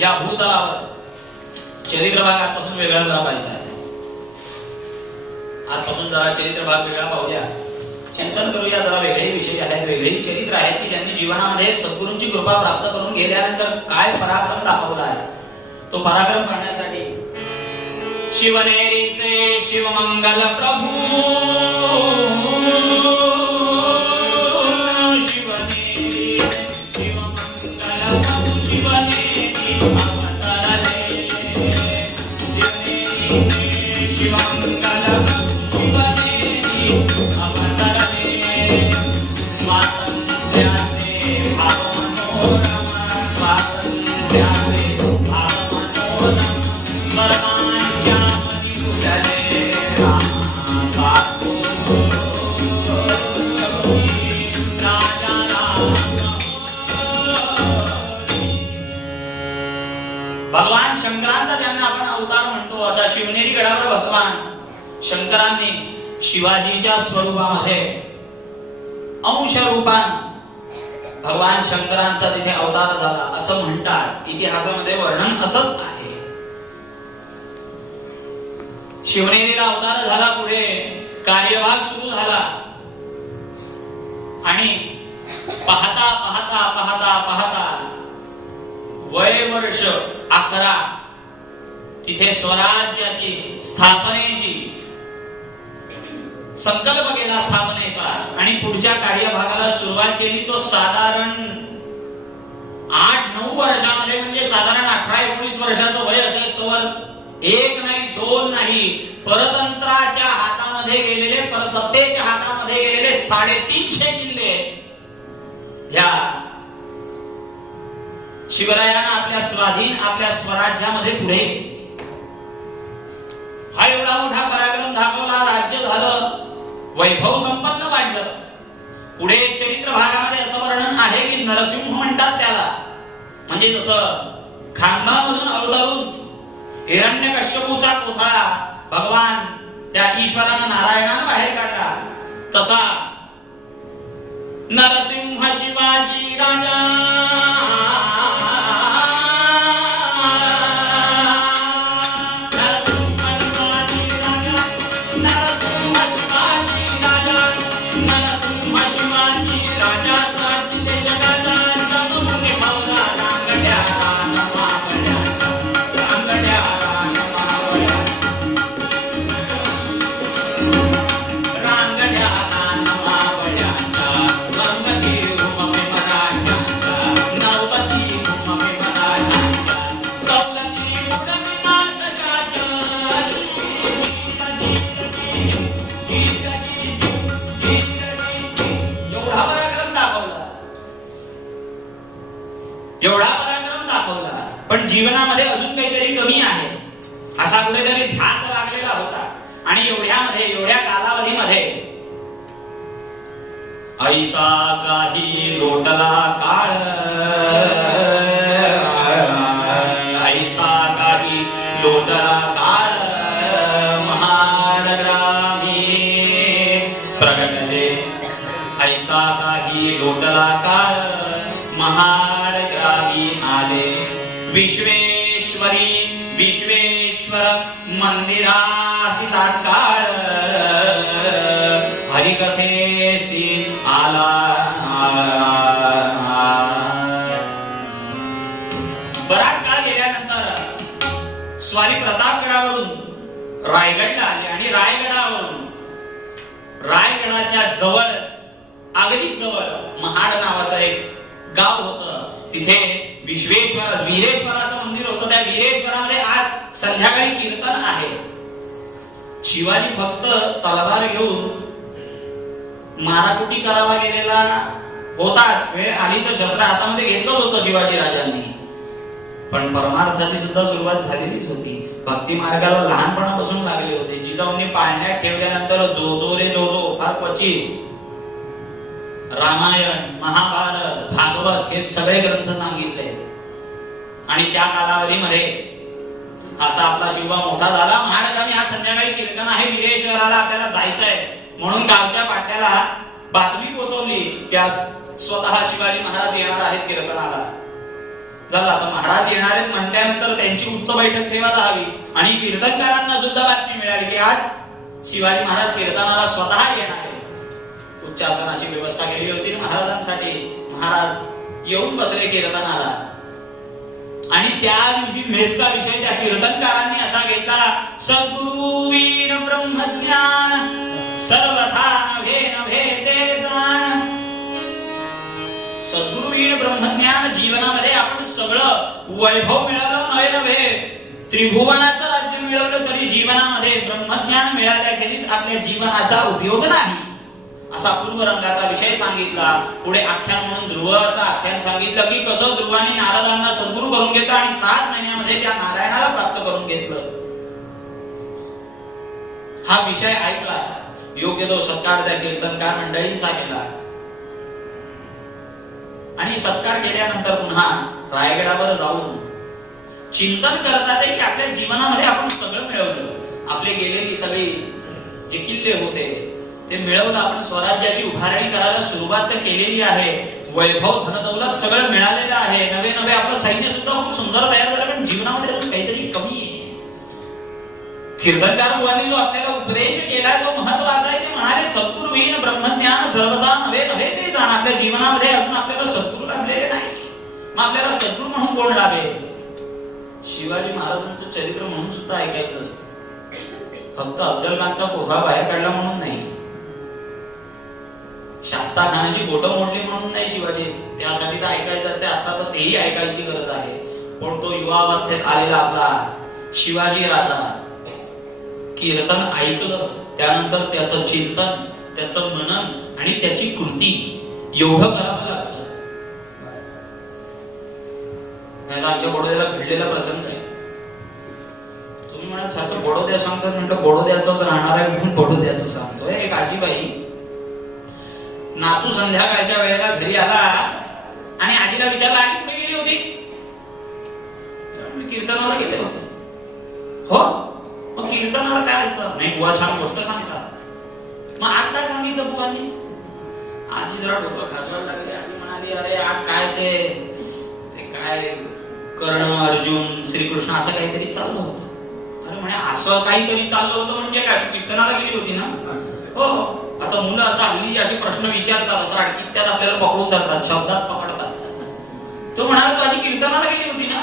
या भूतलावर चरित्र भाग आजपासून वेगळा जरा पाहिजे आहे. आजपासून जरा चरित्र भाग वेगळा पाहूया, चिंतन करूया. जरा वेगळे विषय आहेत, वेगळी चरित्र आहेत की ज्यांनी जीवनामध्ये सद्गुरूंची कृपा प्राप्त करून गेल्यानंतर काय पराक्रम दाखवला आहे. तो पराक्रम पाहण्यासाठी शिवनेरीचे शिवमंगल प्रभू, शिवनेरी शिवमंगल प्रभू, शिवनेरी अवतरले, शिवनेरी शिवमंगल प्रभू, शिवनेरी अवतरले. स्वातंत्र्याचे भाव मनोरम, स्वातंत्र्याचे भाव मनोरम, सर्वांच्या मनी उठले रामा सातपुते, राजा राम. भगवान शंकरांचा ज्यांना आपण अवतार म्हणतो असा शिवनेरी गडावर भगवान शंकरांनी शिवाजीच्या स्वरूपामध्ये अंश रूपाने भगवान शंकरांचा तिथे अवतार झाला असं म्हणतात. इतिहासामध्ये वर्णन असंच आहे. शिवनेरीला अवतार झाला, पुढे कार्यभाग सुरू झाला आणि पाहता पाहता पाहता पाहता वय वर्ष 11 तिथे स्वराज्याची स्थापनेची संकल्प केला स्थापनेचा आणि पुढच्या कार्यभागाला सुरुवात केली. तो साधारण 8-9 वर्षामध्ये, म्हणजे साधारण 18-19 वर्षाचं वय असेल तोवर एक नाही दोन नाही, परतंत्राच्या हातामध्ये गेलेले, परसत्तेच्या हातामध्ये गेलेले 350 किल्ले या शिवरायानं आपल्या स्वाधीन, आपल्या स्वराज्यामध्ये पुढे. हा एवढा मोठा पराक्रम दाखवला, राज्य झालं, वैभव संपन्न वाढलं. पुढे चरित्र भागामध्ये असं वर्णन आहे की नरसिंह म्हणतात त्याला, म्हणजे जसं खांबामधून अवतरून हिरण्यकश्यपूचा कोथळा भगवान त्या ईश्वरानं नारायणानं बाहेर काढला, तसा नरसिंह शिवाजी राजा एवढा पराक्रम दाखवला. पण जीवनामध्ये अजून काहीतरी कमी आहे असा कुठेतरी ध्यास लागलेला होता. आणि एवढ्या कालावधीमध्ये ऐसा काही लोटला काळ, ऐसा काही लोटला काळ, महाडग्रामी प्रगटले. ऐसा काही लोटला काळ, महाडग्रामी आले. विश्वेश्वरी विश्वेश्वर मंदिरासी तात्काळ, हरिकथेसी आला. बराच काळ गेल्यानंतर स्वारी प्रतापगडावरून रायगडला आले आणि रायगडाच्या जवळ, अगदी जवळ महाड नावाचं एक गाव होतं. तिथे वीरेश्वराचं मंदिर होतं. त्या वीरेश्वरामध्ये आज संध्याकाळी कीर्तन आहे. शिवाजी फक्त तलवार घेऊन माराकुटी करावा गेलेला होताच, वेळ आली तर शस्त्र हातामध्ये घेतलंच होतं शिवाजी राजांनी. पण परमार्थाची सुद्धा सुरुवात झालेलीच होती. भक्ती मार्गाला लहानपणापासून लागले होते. जिजाऊंनी पाळण्यात ठेवल्यानंतर जो जो रे जो जो फार क्वचित रामायण, महाभारत, भागवत हे सगळे ग्रंथ सांगितले. आणि त्या कालावधीमध्ये असा आपला शिवबा मोठा झाला. महाडग्रामी आज संध्याकाळी कीर्तन आहे, वीरेश्वराला आपल्याला जायचंय म्हणून गावच्या पाट्याला बातमी पोहोचवली की स्वतः शिवाजी महाराज येणार आहेत कीर्तनाला. झालं. आता महाराज येणार आहेत म्हटल्यानंतर त्यांची उच्च बैठक ठेवायला हवी. आणि कीर्तनकारांना सुद्धा बातमी मिळाली की आज शिवाजी महाराज कीर्तनाला स्वतः येणार आहे. उच्च आसनाची व्यवस्था केली होती महाराजांसाठी. महाराज येऊन बसले कीर्तनाला. आणि त्या दिवशी मेचका विषय त्या कीर्तनकारांनी असा घेतला, सद्गुरु वीण ब्रह्मज्ञान सर्वथा नभे नभे ते जाण. सद्गुरु वीण ब्रह्मज्ञान. जीवनामध्ये आपण सगळं वैभव मिळालं नव्हे नव्हे, त्रिभुवनाचं राज्य मिळवलं तरी जीवनामध्ये ब्रह्मज्ञान मिळाल्याखेरीज आपल्या जीवनाचा उपयोग नाही, असा पूर्व रंगाचा विषय सांगितला. पुढे आख्यान म्हणून ध्रुवाचं आख्यान सांगितलं की कसं ध्रुवाने नारदांना सद्गुरु करून घेतलं आणि 7 महिन्यामध्ये त्या नारायणाला प्राप्त करून घेतलं. हा विषय ऐकला. योग्य तो सत्कार त्या कीर्तनकार मंडळींचा केला. आणि सत्कार केल्यानंतर पुन्हा रायगडावर जाऊन चिंतन करतात की आपल्या जीवनामध्ये आपण सगळं मिळवलं. आपले गेलेली सगळी जे किल्ले होते ते मिळवलं. आपण स्वराज्याची उभारणी करायला सुरुवात तर केलेली आहे. वैभव धनदौलत सगळं मिळालेलं आहे. नवे नवे आपलं सैन्य सुद्धा खूप सुंदर तयार झालं, पण जीवनामध्ये अजून काहीतरी कमी आहे. कीर्तनकार बुवांनी जो आपल्याला उपदेश केलाय तो महत्वाचा आहे. ते म्हणाले सद्गुरु वीण ब्रह्मज्ञान सर्वथा नवे नवे ते जाण. आपल्या जीवनामध्ये अजून आपल्याला सद्गुरु लाभलेले नाही. मग आपल्याला सद्गुरु म्हणून कोण लाभेल? शिवाजी महाराजांचं चरित्र म्हणून सुद्धा ऐकायचं असतं. फक्त अफजल खानचा कोठा बाहेर काढला म्हणून नाही, शास्ता खानाची बोटं मोडली म्हणून नाही शिवाजी. त्यासाठी तर ऐकायचं, आता तर तेही ऐकायची गरज आहे. पण तो युवावस्थेत आलेला आपला शिवाजी राजा कीर्तन ऐकलं, त्यानंतर त्याचं चिंतन, त्याचं मनन आणि त्याची कृती एवढं करावं लागतं. आमच्या बडोद्याला घडलेला प्रसंग आहे. तुम्ही म्हणाल सारखं बडोद्या सांगतात, म्हणतो बडोद्याचंच राहणार आहे म्हणून बडोद्याचं सांगतोय. एक आजीबाई नातू संध्याकाळच्या वेळेला घरी आला आणि आजीला विचारला, आजी कुठे गेली होती? मी कीर्तनाला गेले होते. हो, मग कीर्तनाला काय असतं? नाही, बुवा छान गोष्ट सांगतात. मग आज काय सांगितलं बुवांनी? आजी जरा डोकं खाजवायला लागली. आजी म्हणाली, अरे आज काय ते काय कर्ण अर्जुन श्रीकृष्ण असं काहीतरी चाललं होतं. अरे म्हणे असं काहीतरी चाललं होतं म्हणजे काय? तू कीर्तनाला गेली होती ना? हो. आता मुलं आता हल्ली असे प्रश्न विचारतात, असं अडकीत त्यात आपल्याला पकडून धरतात, शब्दात पकडतात. तो म्हणाला, तू आधी कीर्तनाला गेली होती ना?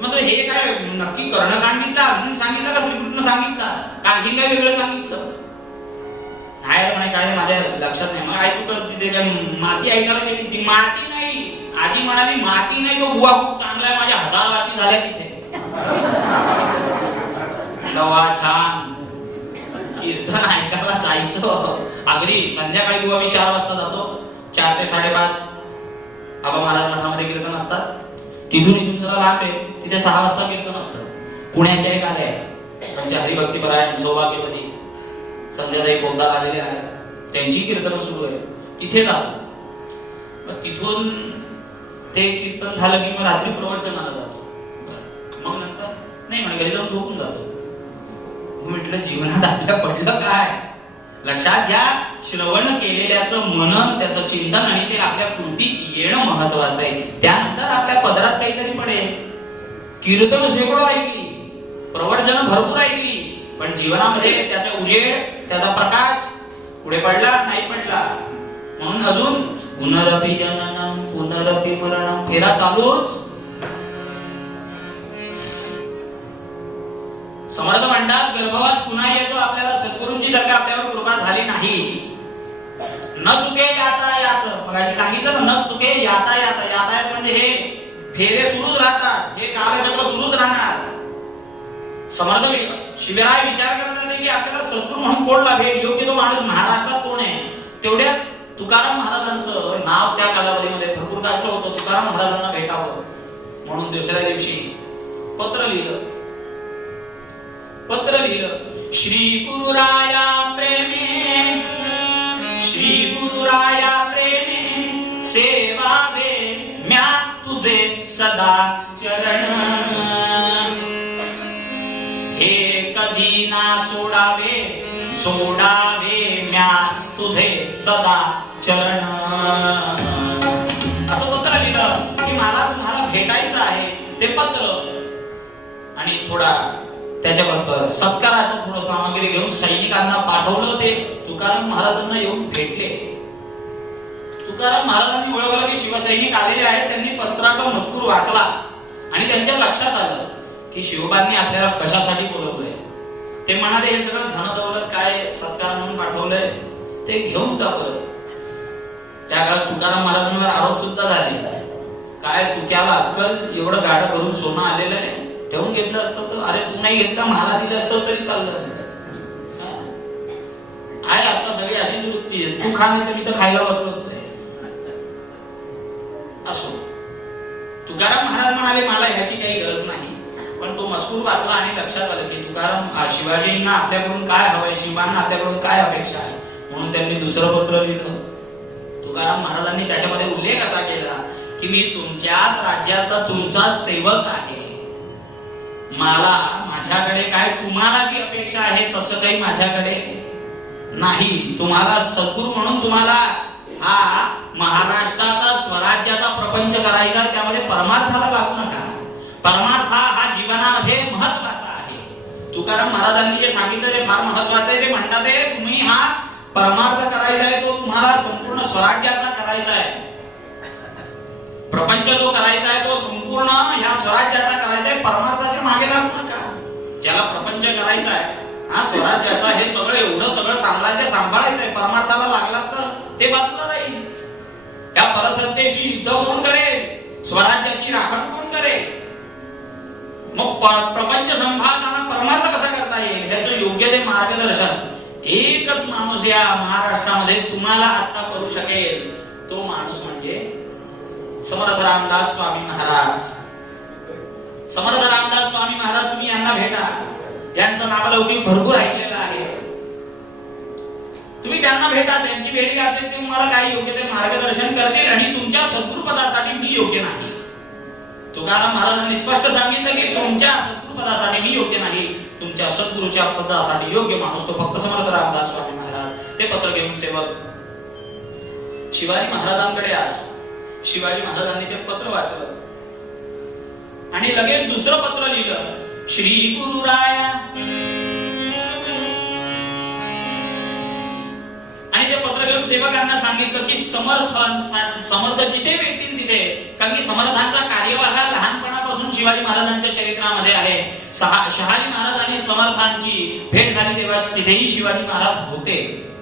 मग हे काय नक्की कर्ण सांगितलं, अर्जुन सांगितलं का श्रीकृष्ण सांगितलं का आणखी काय वेगळं सांगितलं? नाही म्हणे काय माझ्या लक्षात नाही. मग ऐकू कर तिथे काय माती ऐकायला गेली? ती माती नाही. आजी म्हणाली, माती नाही, तो बुवा खूप चांगला आहे, माझ्या 1000 वाती झाल्या तिथे. छान कीर्तन ऐकायला जायचं. अगदी संध्याकाळी बुवा मी 4 वाजता जातो. 4 ते 5:30 आबा महाराज मठामध्ये कीर्तन असतात. तिथून इथून जरा लांब आहे, तिथे 6 वाजता कीर्तन असतं. पुण्याच्या एक आले आहे आमच्या हरिभक्तीपरायण सौभाग्यवती संध्याताई पोद्दार आलेले आहेत, त्यांची कीर्तन सुरू आहे. तिथे जातो. मग तिथून ते कीर्तन झालं की मग रात्री प्रवचनाला जातो. मग नंतर नाही म्हणे घरी जाऊन झोपून जातो. म्हटलं जीवनात आपल्या पडलं काय? लक्षात घ्या, श्रवण केलेल्याचं मनन, त्याचं चिंतन आणि ते आपल्या कृतीत येणं महत्वाचं आहे. त्यानंतर आपल्या पदरात काहीतरी पडेल. कीर्तन शेकडो ऐकली, प्रवचन भरपूर ऐकली, पण जीवनामध्ये त्याचा उजेड, त्याचा प्रकाश पुढे पडला नाही पडला. म्हणून अजून पुनरपि जननम पुनरपि मरणम फेरा चालूच. समर्थ म्हणतात, गर्भवास पुन्हा येतो आपल्याला सद्गुरूंची जर का आपल्यावर कृपा झाली नाही. न चुके यातायात, मग अशी सांगितलं ना, न चुके यातायात. यातायात म्हणजे हे फेरे सुरूच राहतात, हे कालचक्र सुरूच राहणार. समर्थ शिवराय विचार करत होते की आपल्याला सद्गुरू म्हणून कोण लाभेल? योग्य तो माणूस महाराष्ट्रात कोण आहे? तेवढ्यात तुकाराम महाराजांचं नाव त्या कालावधीमध्ये भरपूर गाजलं होतं. तुकाराम महाराजांना भेटावं म्हणून दुसऱ्या दिवशी पत्र लिहिलं. श्री गुरुराया प्रेमे, श्री गुरुराया प्रेमे सेवावे म्या तुझे सदा चरण. हे कधी ना सोडावे, जोडावे म्यास तुझे सदा चरण. असं पत्र लिहिलं की मला तुम्हाला भेटायचं ते पत्र आणि थोडा त्याच्याबरोबर सत्काराचं थोडं सामग्री घेऊन सैनिकांना पाठवलं. ते तुकाराम महाराजांना येऊन भेटले. तुकाराम महाराजांनी ओळखलं की शिवसैनिक आलेले आहेत. त्यांनी पत्राचा मजकूर वाचला आणि त्यांच्या लक्षात आलं की शिवबांनी आपल्याला कशासाठी बोलवलंय. ते म्हणाले, हे सगळं धन दौलत काय सत्कार म्हणून पाठवलंय ते घेऊन जा परत. त्या काळात तुकाराम महाराजांवर आरोप सुद्धा झाले. काय तुक्याला अक्कल, एवढं गाडं भरून सोनं आलेलं आहे, ठेवून घेतलं असतं तर, अरे तू नाही घेतलं मला दिलं असतं तरी चाललं असतं. आहे आता सगळी अशी वृत्ती आहे, तू खा नाही तर मी तर खायला बसलोच आहे. असो, तुकाराम महाराज म्हणाले मला ह्याची काही गरज नाही. पण तो मजकूर वाचला आणि लक्षात आलं की तुकाराम शिवाजींना आपल्याकडून काय हवंय, शिवांना आपल्याकडून काय अपेक्षा आहे. म्हणून त्यांनी दुसरं पत्र लिहिलं. तुकाराम महाराजांनी त्याच्यामध्ये उल्लेख असा केला की मी तुमच्याच राज्यातला तुमचाच सेवक आहे. मला माझ्याकडे काय तुम्हाला जी अपेक्षा आहे तसं काही माझ्याकडे नाही. तुम्हाला सद्गुरू म्हणून तुम्हाला हा महाराष्ट्राचा स्वराज्याचा प्रपंच करायचा, त्यामध्ये परमार्थाला लागू नका. परमार्थ हा जीवनामध्ये महत्वाचा आहे. तुकाराम महाराजांनी जे सांगितलं ते फार महत्वाचं आहे. ते म्हणतात तुम्ही हा परमार्थ करायचा आहे तो तुम्हाला संपूर्ण स्वराज्याचा करायचा आहे. प्रपंच जो करायचा आहे तो संपूर्ण या स्वराज्याचा करायचा आहे. परमार्थाच्या मागे लागू नका. ज्याला प्रपंच करायचा आहे हा स्वराज्याचा, हे सगळं एवढं सगळं साम्राज्य सांभाळायचं आहे, परमार्थाला लागला तर ते बाजूला राहील. या परसत्तेशी युद्ध कोण करेल, स्वराज्याची राखण कोण करेल. मग प्रपंच सांभाळताना परमार्थ कसा करता येईल ह्याचं योग्य ते मार्गदर्शन एकच माणूस या महाराष्ट्रामध्ये तुम्हाला आता करू शकेल. तो माणूस म्हणजे समर्थ रामदास स्वामी महाराज. समर्थ रामदास स्वामी महाराज, तुम्ही यांना भेटा. यांचं नावलौकिक भरपूर ऐकलेलं आहे. तुम्ही त्यांना भेटा, त्यांची भेट घ्या. ते तुम्हाला काही योग्य ते मार्गदर्शन करतील आणि तुमच्या सद्गुरुपदासाठी मी योग्य नाही. तुकाराम महाराजांनी स्पष्ट सांगितलं की तुमच्या सद्गुरुपदासाठी मी योग्य नाही. तुमच्या सद्गुरूच्या पदासाठी योग्य माणूस तो फक्त समर्थ रामदास स्वामी महाराज. ते पत्र घेऊन सेवक शिवाजी महाराजांकडे आला. शिवाजी महाराजांनी ते पत्र वाचलं आणि लगेच दुसरं पत्र लिहिलं. श्री गुरुराया. आणि ते पत्र घेऊन सेवकांना सांगितलं की समर्थ जिथे भेटतील तिथे, कारण की समर्थांचा कार्यवाह लहानपणापासून शिवाजी महाराजांच्या चरित्रामध्ये आहे. शहाजी महाराज आणि समर्थांची भेट झाली तेव्हा तिथेही शिवाजी महाराज होते.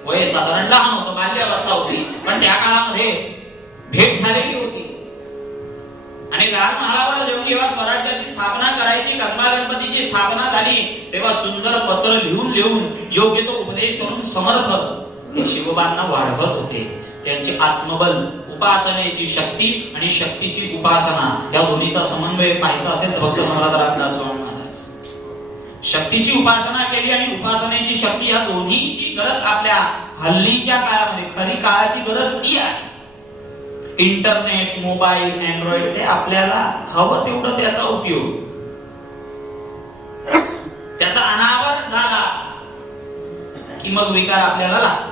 वय साधारण लहान होतं, बाल्यावस्था होती, पण त्या काळामध्ये भेट झालेली होती. आणि गार महालावर जेव्हा जेव्हा स्वराज्याची स्थापना करायची, कसबा गणपतीची स्थापना झाली, तेव्हा सुंदर पत्र लिहून लिहून योग्य तो उपदेश करून समर्थ हे शिवबांना वाढवत होते. त्यांचे आत्मबल, उपासनेची शक्ती आणि शक्तीची उपासना या दोन्हीचा समन्वय पाहायचा असेल तर फक्त समर्थ रामदास स्वामी महाराज. शक्तीची उपासना केली आणि उपासनेची शक्ती, या दोन्हीची गरज आपल्या हल्लीच्या काळामध्ये, खरी काळाची गरज ती आहे. इंटरनेट, मोबाईल, अँड्रॉइड ते आपल्याला हवं तेवढं त्याचा उपयोग, त्याचा अनावर झाला की मग विकार आपल्याला लागतात.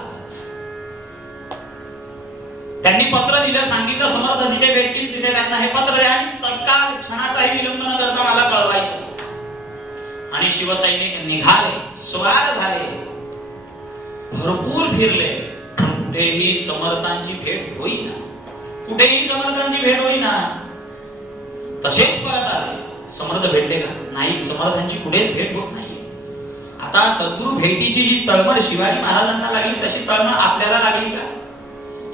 त्यांनी पत्र दिलं, सांगितलं समर्थ जिथे भेटतील तिथे त्यांना हे पत्र द्या आणि तत्काळ क्षणाचाही विलंब न करता मला कळवायचं. आणि शिवसैनिक निघाले, स्वार झाले, भरपूर फिरले, कुठेही समर्थांची भेट होईना. कुठेही समर्थांची भेट होईना. तसेच परत आले. समर्थ भेटले का? नाही, समर्थांची कुठेच भेट होत नाही. आता सद्गुरु भेटीची जी तळमळ शिवाजी महाराजांना लागली तशी तळमळ आपल्याला लागली का?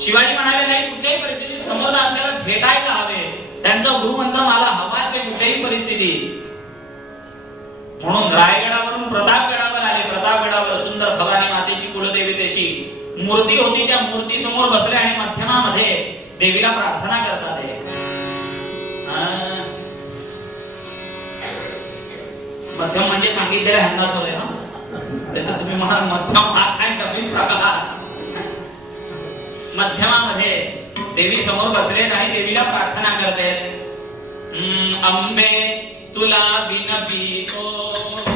शिवाजी म्हणाले नाही, कुठल्याही परिस्थितीत समर्थ आपल्याला भेटायला हवे. त्यांचा गुरुमंत्र मला हवाच आहे कुठल्याही परिस्थितीत. म्हणून रायगडावरून प्रतापगडावर आले. प्रतापगडावर सुंदर भवानी मातेची कुलदेवतेची मूर्ती होती. त्या मूर्ती समोर बसले आणि मध्यमामध्ये देवीला प्रार्थना करतात. मध्यम म्हणजे सांगितलेल्या हंगास होते ना, तुम्ही म्हणाल मध्यम हा काय नवीन प्रकार. मध्यमामध्ये देवी समोर बसले आणि देवीला प्रार्थना करते. अंबे तुला विनवितो,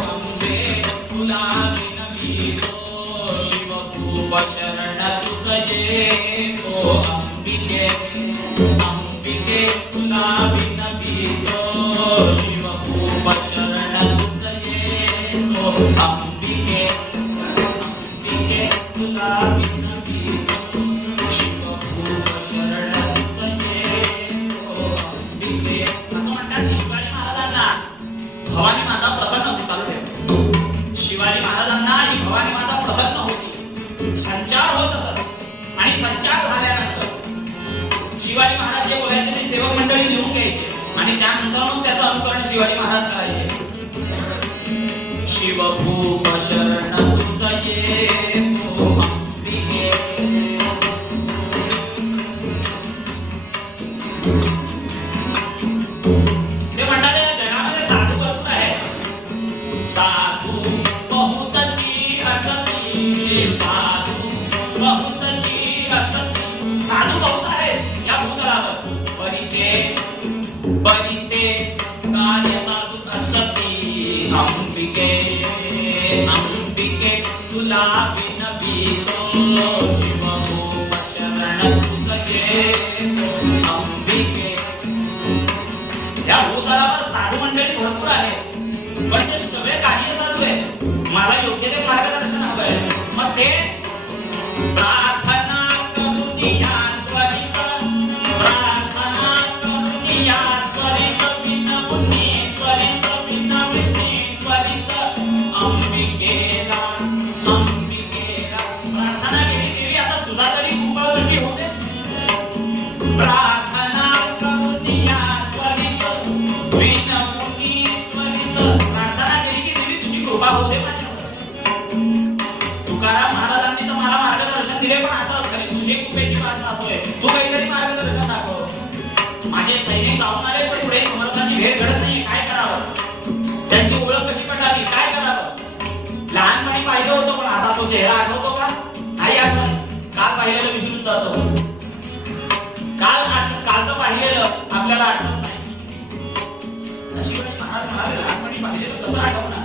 अंबे तुला विनवितो, शिव खूप शरण तुझे तो. अंबिके तुला विनवितो, शिवभूप शरण तुझ येतो अंबिके अंबिके तुला विनवितो शिवभूप शरण तुझ येतो अंबिके. असं म्हणतात की शिवाजी महाराजांना भवानी माता प्रसन्न होती. चालू ठेव. शिवाजी महाराजांना आणि भवानी माता प्रसन्न होती. संचार होत असत आणि संचार झाल्यानंतर शिवाजी महाराज जे बोलायचे ते सेवक मंडळी लिहून घ्यायचे आणि त्यानंतर मग त्याचं अनुकरण शिवाजी महाराज करायचे. शिवभूप शरण तुझ येतो अंबिके. ते म्हणतात या जगामध्ये साधू भरपूर आहेत. साधू बहुतची असती साधू बहुतची असती. साधू बहुत आहेत या भूतलावर. बनिते कार्य साधू असती अंबिके अंबिके तुला विनवितो शिवभूप शरण तुझ येतो अंबिके. या भूतलावर साधू मंडळी भरपूर आहेत पण ते सगळे कार्य साधू आहेत. मला योग्य ते मार्गदर्शन हवं आहे. मग ते प्रार्थना करून या त्वरित प्रार्थना करून या त्वरित विनमुनी त्वरित विनविनी त्वरित अंबिकेला अंबिकेला. प्रार्थना केली देवी आता तुझा तरी कुंभवृष्टी होऊ दे. प्रार्थना करून या त्वरित विनमुनी त्वरित. प्रार्थना केली की देवी तुझी कृपा होऊ दे माझ्यावर. तुकाराम महाराजांनी तर मला मार्गदर्शन दिले पण आता खरी तुझी कृपेची वाट पाहतोय. तू काहीतरी मार्गदर्शन दाखव. माझे सैनिक जाऊन आले पण पुढे समर्थांची भेट घडत नाही. काय करावं? त्यांची ओळख कशी पटावी? काय करावं? लहानपणी पाहिलं होतं पण आता तो चेहरा आठवतो का? नाही आठवत. काल पाहिलेलं विसरून जातो. कालचं पाहिलेलं आपल्याला आठवत नाही. शिवाजी महाराज म्हणाले लहानपणी पाहिलेलं कसं आठवणार?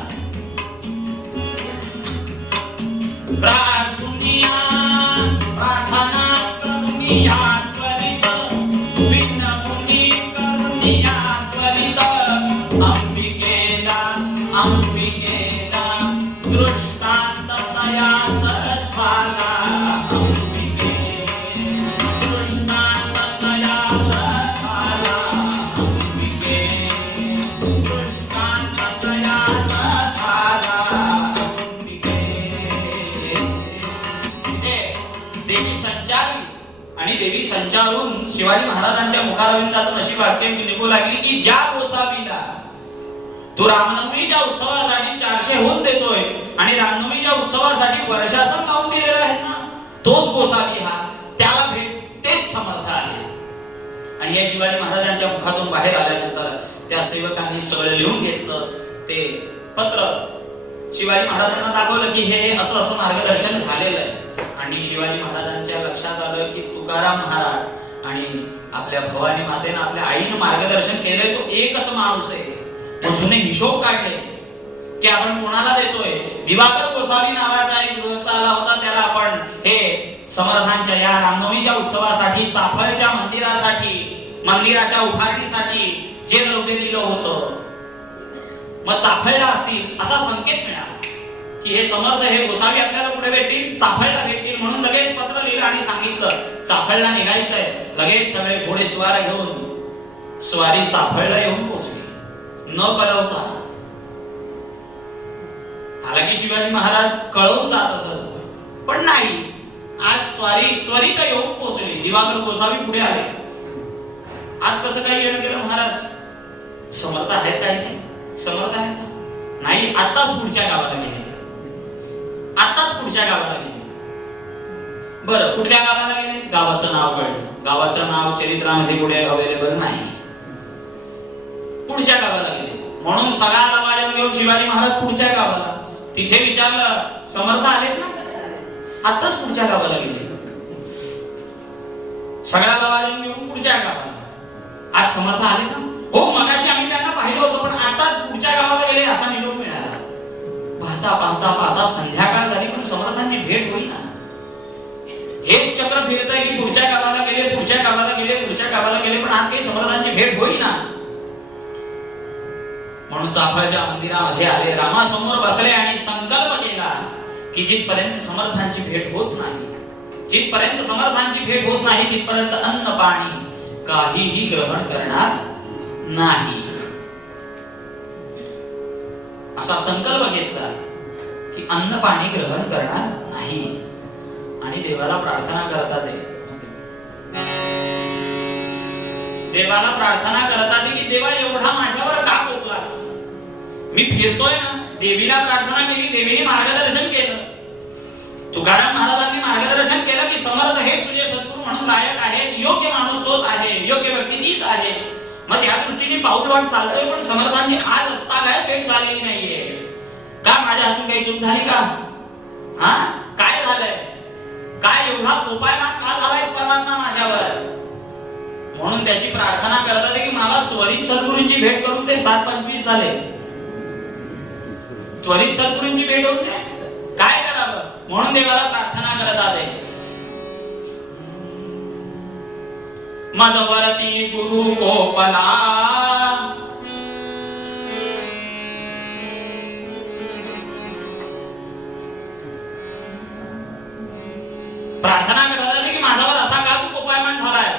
प्रार्थना करून या त्वरित विनमुनी करून या त्वरित अंबिकेला अंबिकेला दृष्टांत तया सज्ज्वाला अंबिके दृष्टांत तया सज्ज्वाला अंबिके दृष्टांत तया सज्ज्वाला. देवी संचारली आणि देवी संचारून शिवाजी महाराजांच्या मुखारविंदातून अशी वाक्य निघू लागली की ज्या गोसावीला तो रामनवमीच्या उत्सवासाठी 400 देतोय आणि रामनवमीच्या उत्सवासाठी वर्षासन लावून दिलेला आहे ना तोच गोसावी हा त्याला भेट तेच समर्थ आहे. आणि या शिवाजी महाराजांच्या मुखातून बाहेर आल्यानंतर त्या सेवकांनी सगळं लिहून घेतलं. ते पत्र शिवाजी महाराजांना दाखवलं की हे असं असं मार्गदर्शन झालेलं आहे. आणि शिवाजी महाराजांच्या लक्षात आलं की तुकाराम महाराज आणि आपल्या भवानी मातेनं आपल्या आईनं मार्गदर्शन केलंय तो एकच माणूस आहे. जुने हिशोब काढले की आपण कोणाला देतोय. दिवाकर गोसावी नावाचा एक गृहस्थ आला होता. त्याला आपण हे समर्थांच्या या रामनवमीच्या उत्सवासाठी चाफळच्या मंदिरासाठी मंदिराच्या उभारणीसाठी जे द्रव्य दिलं होतं मग चाफळला असतील असा संकेत मिळाला की हे समर्थ हे गोसावी आपल्याला कुठे भेटतील? चाफळला भेटतील. म्हणून लगेच पत्र लिहिलं आणि सांगितलं चाफळला निघायचंय. लगेच सगळे घोडेस्वार घेऊन स्वारी चाफळला येऊन पोहोचली न कळवता. हालाकी शिवाजी महाराज कळवून जात असत पण नाही. आज स्वारी त्वरित येऊन पोहोचली. दिवाकर गोसावी पुढे आले. आज कसं काय येणं केलं महाराज? समर्थ आहेत काय? ते समर्थ आहेत का? नाही. आताच पुढच्या गावाला गेले. आताच पुढच्या गावाला गेले. बरं कुठल्या गावाला गेले? गावाचं नाव कळलं. गावाचं नाव चरित्रामध्ये पुढे अवेलेबल नाही. पुढच्या गावाला गेले. म्हणून सगळा लवाजम घेऊन शिवाजी महाराज पुढच्या गावाला. तिथे विचारलं समर्थ आलेत ना? आताच पुढच्या गावाला गेले. सगळा लवाजम घेऊन पुढच्या गावाला. आज समर्थ आले ना? हो मगाशी आम्ही त्यांना पाहिलं होतं पण आताच पुढच्या गावाला गेले असा निरोप मिळाला. पाहता पाहता पाहता संध्याकाळ झाली पण समर्थांची भेट होईना. हेच चक्र फिरत आहे की पुढच्या गावाला गेले पुढच्या गावाला गेले पुढच्या गावाला गेले पण आज काही समर्थांची भेट होईना. म्हणून चाफळच्या मंदिरामध्ये आले, रामासमोर बसले आणि संकल्प केला की जिथपर्यंत समर्थांची भेट होत नाही, जिथपर्यंत समर्थांची भेट होत नाही तिथपर्यंत अन्न पाणी काहीही ग्रहण करणार नाही. असा संकल्प घेतला की अन्न पाणी ग्रहण करणार नाही. आणि देवाला प्रार्थना करतात, देवाला प्रार्थना करतात की देवा एवढा माझ्यावर का कोपलास? मी फिरतोय ना. देवीला प्रार्थना केली, देवीने मार्गदर्शन केलं. तुकाराम महाराजांनी मार्गदर्शन केलं की समर्थ हे तुझे सद्गुरू म्हणून लायक आहे, योग्य माणूस तोच आहे, योग्य व्यक्ती तीच आहे. मग त्या दृष्टीने पाऊल वाट चालतोय, पण समर्थांची आज असता काय भेट झालेली नाहीये. का माझ्या हातून काही चूक झाली का? हा, काय झालंय? काय एवढा कोपायमान का झालाय परमात्मा माझ्यावर? म्हणून त्याची प्रार्थना करतात की मला त्वरित सद्गुरूंची भेट करून दे. 7:25 झाले, त्वरित सद्गुरूंची भेट होऊन दे. काय करावं? म्हणून देवाला प्रार्थना करतात, माझवरती गुरु कोपला, प्रार्थना करतात की माझ्यावर असा का तू कोपायमान झालाय?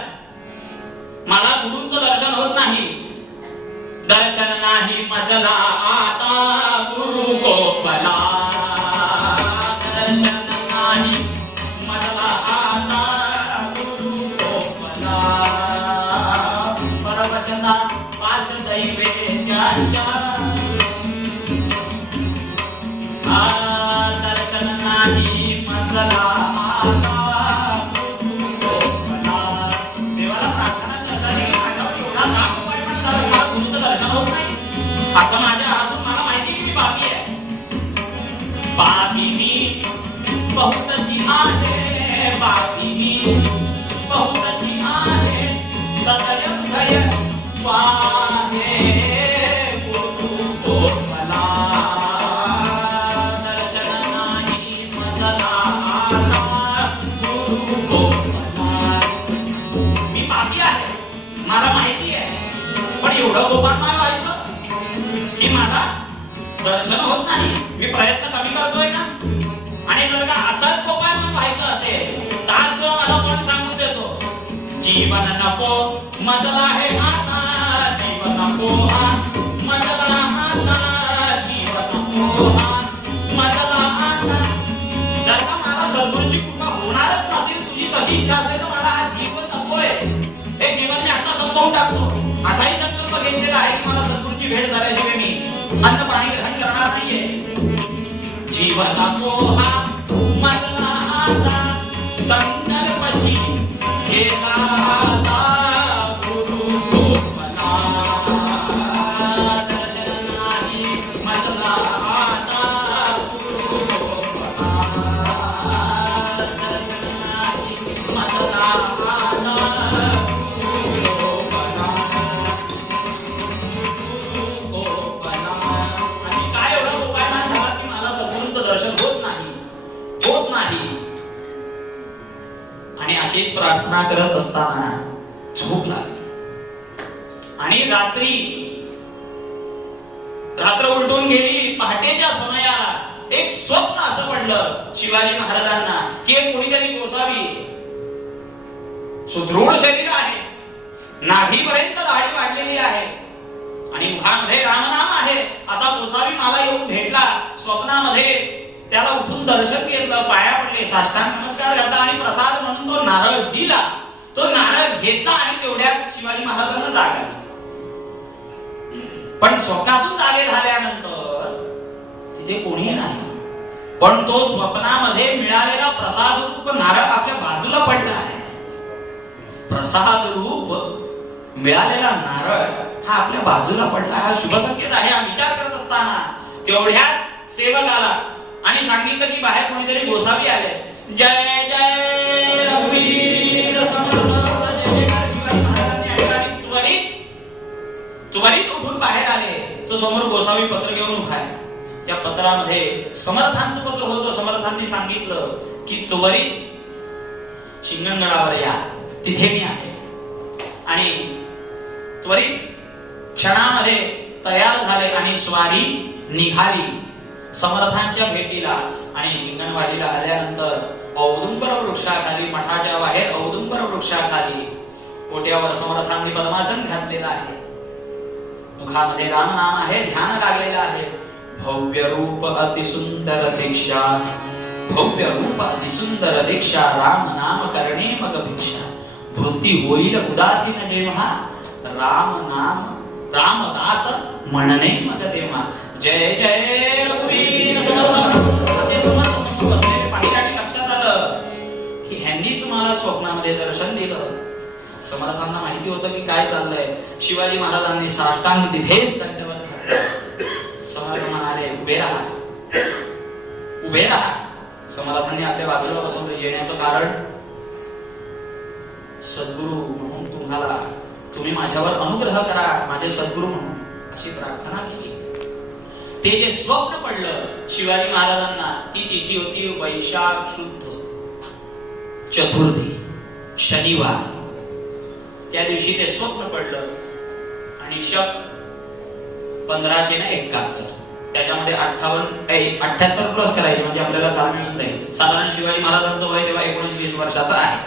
मला गुरूंचं दर्शन होत नाही. दर्शन नाही मजला आता गुरु कोपला, दर्शन नाही मजला आता गुरु कोपला. परवशता पाश दैवेत्याच्या, दर्शन नाही मजला आता गुरु कोपला. देवाला प्रार्थना करतात की माझ्यावर एवढा का कोपायमान झाला, मला गुरूचं दर्शन होत नाही. असं माझ्या हातून मला माहिती की मी पापी आहे. पापी मी बहुतची आहे, पापी मी बहुतची आहे, सदैव भय पाहे गुरु कोपला. दर्शन नाही मजला आता गुरु कोपला. मी पापी आहे, मला माहिती आहे, पण एवढं कोपायमान व्हायचं की मला दर्शन होत नाही. मी प्रयत्न कमी करतोय ना. आणि जर का असाच कोपायमान व्हायचं असेल तर आज जो मला कोण सांगून देतो, जीवन नको मजला हे आता, जीवन नको मजला आता, जीवन नको मजला आता. जर का मला सद्गुरूंची कृपा होणारच नसेल, तुझी तशी इच्छा असेल तर मला हा जीवन नकोय, हे जीवन मी आता संपवून टाकतो. असाही संकल्प घेतलेला आहे की मला सद्गुरूंची भेट झाल्याशिवाय मी अन्न पाणी ग्रहण करणार नाहीये. जीवन नको मजला आता, संकल्पची केला आता गुरु कोपला. दर्शन नाही मजला आता गुरु कोपला, दर्शन नाही मजला आता गुरु कोपला, गुरु कोपला. अशी काय एवढं कोपायमान झाला की मला सद्गुरूंचं दर्शन होत नाही, होत नाही. आणि अशीच प्रार्थना करत असताना झोप लागली. आणि रात्र उलटून गेली. पहाटेच्या समयाला एक स्वप्न असं पडलं शिवाजी महाराजांना की एक कोणीतरी गोसावी, सुदृढ शरीर आहे, नाभीपर्यंत दाढी वाढलेली आहे आणि मुखामध्ये रामनाम आहे, असा गोसावी मला येऊन भेटला. स्वप्नामध्ये त्याला उठून दर्शन घेतलं, पाया पडले, साष्टांग नमस्कार घातला आणि प्रसाद म्हणून तो नारळ दिला. तो नारळ घेतला आणि तेवढ्यात शिवाजी महाराजांना जाग आली. पण स्वप्नातून जागे झाल्यानंतर तिथे कोणी नाही. पण तो स्वप्नामध्ये मिळालेला प्रसाद रूप नारळ आपल्या बाजूला पडला आहे. प्रसाद रूप मिळालेला नारळ हा आपल्या बाजूला पडला, हा शुभ संकेत आहे. हा विचार करत असताना तेवढ्यात सेवक आला आणि सांगितलं की बाहेर कोणीतरी गोसावी आले. जय जय रघुवीर समर्थ, जय जयकार शिवाजी महाराजांनी ऐकली. त्वरित उठून बाहेर आले. तो समोर गोसावी पत्र घेऊन उभा आहे. त्या पत्रामध्ये समर्थांचं पत्र होतं. समर्थांनी सांगितलं की त्वरित शिंगणगडावर या, तिथे मी आहे. आणि त्वरित क्षणामध्ये तयार झाले आणि स्वारी निघाली समर्थांच्या भेटीला. आणि हिंगणवाडीला आल्यानंतर औदुंबर वृक्षाखाली, मठाच्या बाहेर औदुंबर वृक्षाखाली ओट्यावर समर्थांनी पद्मासन घातलेलं आहे. मुखामध्ये रामनाम आहे, ध्यान लागलेलं आहे. भव्य रूप अतिसुंदर दीक्षा, भव्य रूप अतिसुंदर दीक्षा, राम नाम करणे मग भिक्षा. वृत्ती होईल उदासीन जेव्हा, राम नाम रामदास म्हणणे मग तेव्हा. जय जय रघुवीर समर्थ. असे समर्थ समोर बसलेले पाहिलं आणि लक्षात आलं की ह्यांनीच मला स्वप्नामध्ये दर्शन दिलं. समर्थांना माहिती होतं की काय चाललंय. शिवाजी महाराजांनी साष्टांग तिथेच दंडवत घातला. समर्थ म्हणाले, उभे राहा, उभे राहा. समर्थांनी आपल्या बाजूला बसवलं. येण्याचं कारण, सद्गुरू म्हणून तुम्हाला, तुम्ही माझ्यावर अनुग्रह करा, माझे सद्गुरू म्हणून, अशी प्रार्थना केली. ते जे स्वप्न पडलं शिवाजी महाराजांना, ती तिथी होती वैशाख शुद्ध चतुर्थी, शनिवार. त्या दिवशी ते स्वप्न पडलं आणि शक 1571. त्याच्यामध्ये 78 प्लस करायचे म्हणजे आपल्याला साल मिळत आहे. साधारण शिवाजी महाराजांचं वय तेव्हा 19-20 वर्षाचं आहे.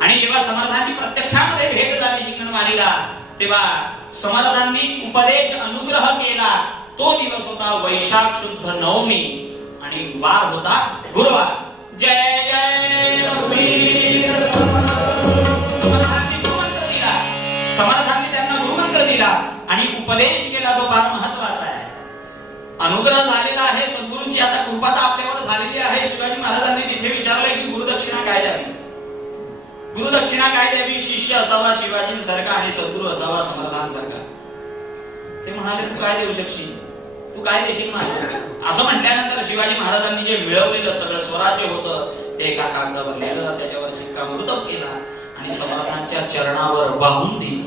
आणि जेव्हा समर्थांची प्रत्यक्षामध्ये भेट झाली हिंगणवाडीला, तेव्हा समर्थांनी उपदेश अनुग्रह केला. तो दिवस होता वैशाख शुद्ध नवमी आणि वार होता गुरुवार. जय जय रघुवीर समर्थांनी गुरुमंत्र दिला. समर्थांनी त्यांना गुरुमंत्र दिला आणि उपदेश केला, जो फार महत्वाचा आहे. अनुग्रह झालेला आहे सद्गुरूंची, आता कृपा आपल्यावर झालेली आहे. शिवाजी महाराजांनी तिथे विचारलंय की गुरुदक्षिणा काय द्यावी, गुरुदक्षिणा काय द्यावी. शिष्य असावा शिवाजींसारखा आणि सद्गुरू असावा समर्थांसारखा. ते म्हणाले, तू काय देऊ शकशील, तू काय देशील माझ्या. असं म्हटल्यानंतर शिवाजी महाराजांनी जे मिळवलेलं सगळं स्वराज्य होतं ते एका कागदावर लिहिलं, त्याच्यावर शिक्कामोर्तब केला आणि समर्थांच्या चरणावर वाहून दिली.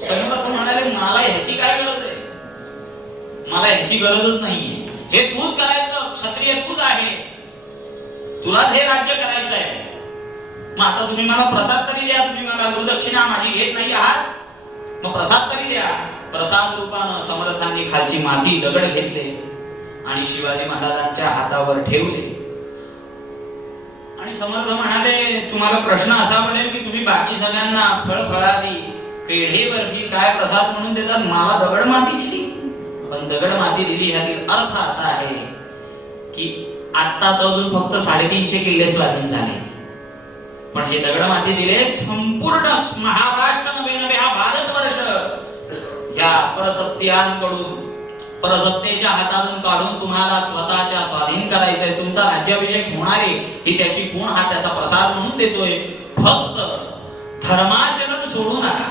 समर्थ म्हणाले, मला ह्याची काय गरज आहे, मला ह्याची गरजच नाहीये. हे तूच करायचं, क्षत्रिय तूच आहे, तुलाच हे राज्य करायचं आहे. मग आता तुम्ही मला प्रसाद तरी द्या. तुम्ही मला गुरुदक्षिणा माझी घेत नाही आहात, मग प्रसाद तरी द्या. प्रसाद रूपानं समर्थांनी खालची माती दगड घेतले आणि शिवाजी महाराजांच्या हातावर ठेवले. आणि समर्थ म्हणाले, तुम्हाला प्रश्न असा पडेल की तुम्ही बाकी सगळ्यांना फळफळादी पेढे बर्फी काय प्रसाद म्हणून देतात, मला दगड माती दिली. पण दगड माती दिली ह्यातील अर्थ असा आहे की आता अजून फक्त 350 किल्ले स्वाधीन झाले, पण हे दगड माती दिले संपूर्ण महाराष्ट्र नव्हे हा भारतवर्ष या परसत्यांकडून, परसत्तेच्या हातातून काढून तुम्हाला स्वतःच्या स्वाधीन करायचंय. तुमचा राज्याभिषेक होणार आहे, ही त्याची गुण, हा त्याचा प्रसाद म्हणून देतोय. फक्त धर्माचरण सोडू नका.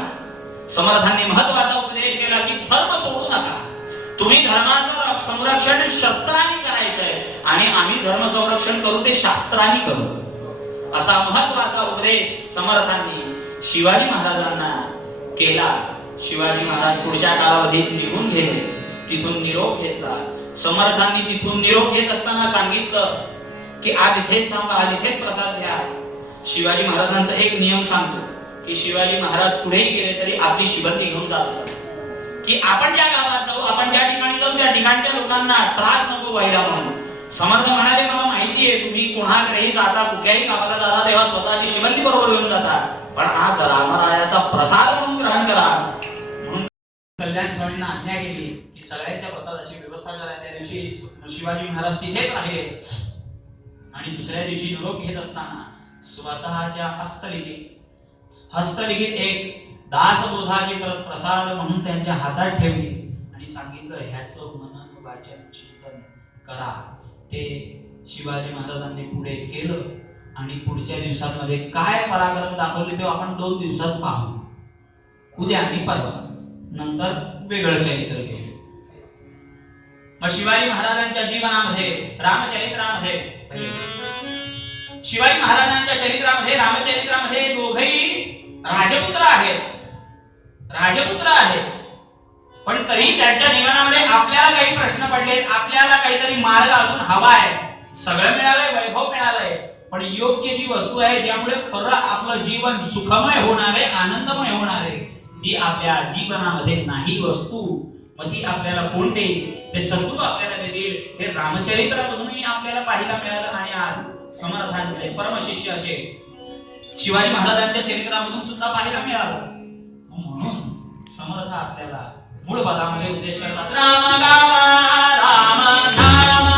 समर्थांनी महत्वाचा उपदेश केला की धर्म सोडू नका. तुम्ही धर्माचं संरक्षण शस्त्रांनी करायचंय आणि आम्ही धर्म संरक्षण करू ते शास्त्रांनी करू. असा महत्वाचा उपदेश समर्थांनी शिवाजी महाराजांना केला. शिवाजी महाराज पुढच्या कालावधीत निघून गेले. तिथून निरोप घेतला. समर्थांनी तिथून निरोप घेत असताना सांगितलं की आज इथेच थांबा, आज इथेच प्रसाद घ्या. शिवाजी महाराजांचा एक नियम सांगतो की शिवाजी महाराज कुठेही गेले तरी आपली शिबंदी घेऊन जात असत की आपण ज्या गावात जाऊ, आपण ज्या ठिकाणी जाऊ त्या ठिकाणच्या लोकांना त्रास नको व्हायला म्हणून. समर्थ म्हणाले, मला माहिती आहे तुम्ही कोणाकडेही जाता, कुठल्याही गावाला जाता तेव्हा स्वतःची शिबंदी बरोबर घेऊन जाता, पण आज रामरायाचा प्रसाद म्हणून ग्रहण करा. म्हणून कल्याण स्वामींना आज्ञा केली की सगळ्यांच्या प्रसादाची व्यवस्था करा. त्या दिवशी शिवाजी महाराज तिथेच राहिले आणि दुसऱ्या दिवशी निरोप घेत असताना स्वतःच्या हस्तलिखित एक दासबोधाची प्रसाद म्हणून त्यांच्या हातात ठेवली आणि सांगितलं, ह्याचं मनन वाचन चिंतन करा. ते शिवाजी महाराजांनी पुढे केलं आणि पुढच्या दिवसांमध्ये काय पराक्रम दाखवले ते आपण 2 दिवसात पाहू. उद्या आणि परवा नंतर वेगळं चरित्र घेऊ. मग शिवाजी महाराजांच्या जीवनामध्ये रामचरित्रामध्ये, शिवाजी महाराजांच्या चरित्रामध्ये रामचरित्रामध्ये दोघेही राजपुत्र आहेत. पण तरी त्यांच्या जीवनामध्ये आपल्याला काही प्रश्न पडले, आपल्याला काहीतरी मार्ग अजून हवा आहे. सगळं मिळालंय, वैभव मिळालंय, पण योग्य जी वस्तू आहे ज्यामुळे खरं आपलं जीवन सुखमय होणार आहे, आनंदमय होणार आहे, ती आपल्या जीवनामध्ये नाही. वस्तू मग ती आपल्याला कोण देईल? ते सद्गुरू आपल्याला देतील. हे रामचरित्रामधूनही आपल्याला पाहायला मिळालं आणि आज समर्थांचे परमशिष्य असे शिवाजी महाराजांच्या चरित्रामधून सुद्धा पाहायला मिळालं. म्हणून समर्थ आपल्याला मूळ पदामध्ये उपदेश करतात. राम गावा राम नाम